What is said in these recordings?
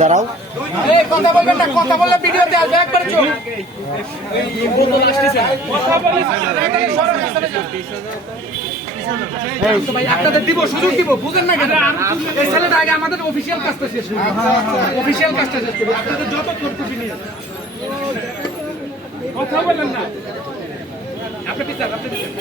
দাঁড়াও কথা বলবেন না, কথা বললে ভিডিওতে আসবে একবার চোখ আপনাদের দিব, সুযোগ দিব, বুঝেন না কেন? এই ছেলেটা আগে আমাদের অফিসিয়াল কাজটা শেষ করি, অফিসিয়াল কাজটা শেষ করি। আপনাদের যত করতেছি নিয়ে কথা বলেন না, আপনি পিছান, আপনি পিছান।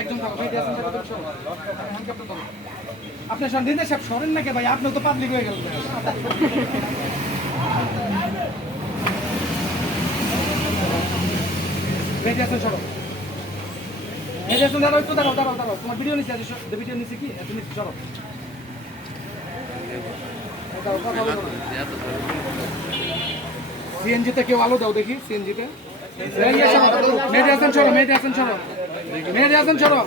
একজন আপনি দিনে সব সরেন নাকি ভাই? আপনি তো পাবলিক হয়ে গেল। মেডিয়াসন সরো, মেডিয়াসন দাঁড়াও, একটু দাঁড়াও দাঁড়াও দাঁড়াও, তোমার ভিডিও নিচে আছে, ভিডিও নিচে কি এত নিচে সরো। সিএনজিতে কেউ আলো দাও দেখি, সিএনজিতে। মেডিয়াসন সরো, মেডিয়াসন সরো, মেডিয়াসন সরো।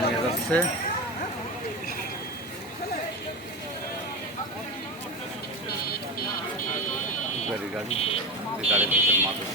নিয়ে যাচ্ছে গাড়ি গাড়ির ভিতর মানুষ